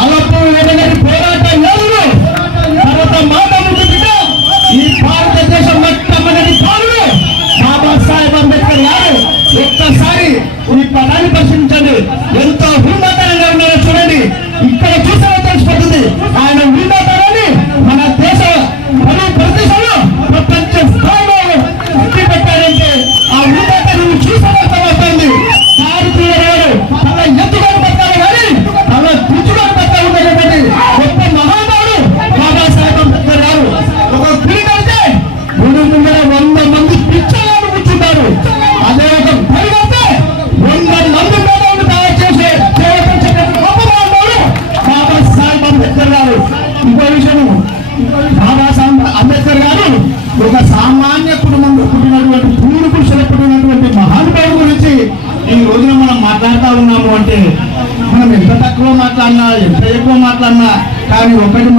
అలపు ఎడగని పోరాట యోధుడు, భరత మాత ముందు బిడ్డ, ఈ భారతదేశం మొట్టమొదటి పౌరుడు బాబాసాహెబ్ అంబేద్కర్ గారు. ఒక్కసారి ఈ పదాన్ని పరిశీలించండి, ఎంతో ఉన్నతంగా ఉన్నారో చూడండి. ఇక్కడ చూసారో తెలిసిపోతుంది ఆయన ఉన్నతాన్ని. మన దేశ ప్రదేశంలో ప్రపంచ స్థాయిలో పెట్టారంటే ఆ ఉన్నతాన్ని చూసారో అర్థమవుతుంది. భారతీయ తన ఎత్తుగా పట్టాలి కానీ తన రుచుగా పట్ట ఉన్నటువంటి గొప్ప మహానుభావుడు బాబాసాహెబ్ అంబేద్కర్ గారు. ఒక గుడి కడితే గుడి ముందర 100 మంది పిచ్చగాళ్ళు కూర్చుంటారు. అదే ఒక పని కడితే 100 మంది మేధావులు తయారు చేసే గొప్ప మహానుభావుడు బాబాసాహెబ్ అంబేద్కర్ గారు. ఇంకో విషయం, బాబాసాహెబ్ అంబేద్కర్ గారు ఒక సామాన్య కుటుంబంలో పుట్టినటువంటి పూర్వ పురుషులు పుట్టినటువంటి మహానుభావుడు గురించి ఈ రోజున మనం మాట్లాడుతూ ఉన్నాము అంటే మనం ఎంత తక్కువ మాట్లాడినా ఎంత ఎక్కువ మాట్లాడినా కానీ ఒకటి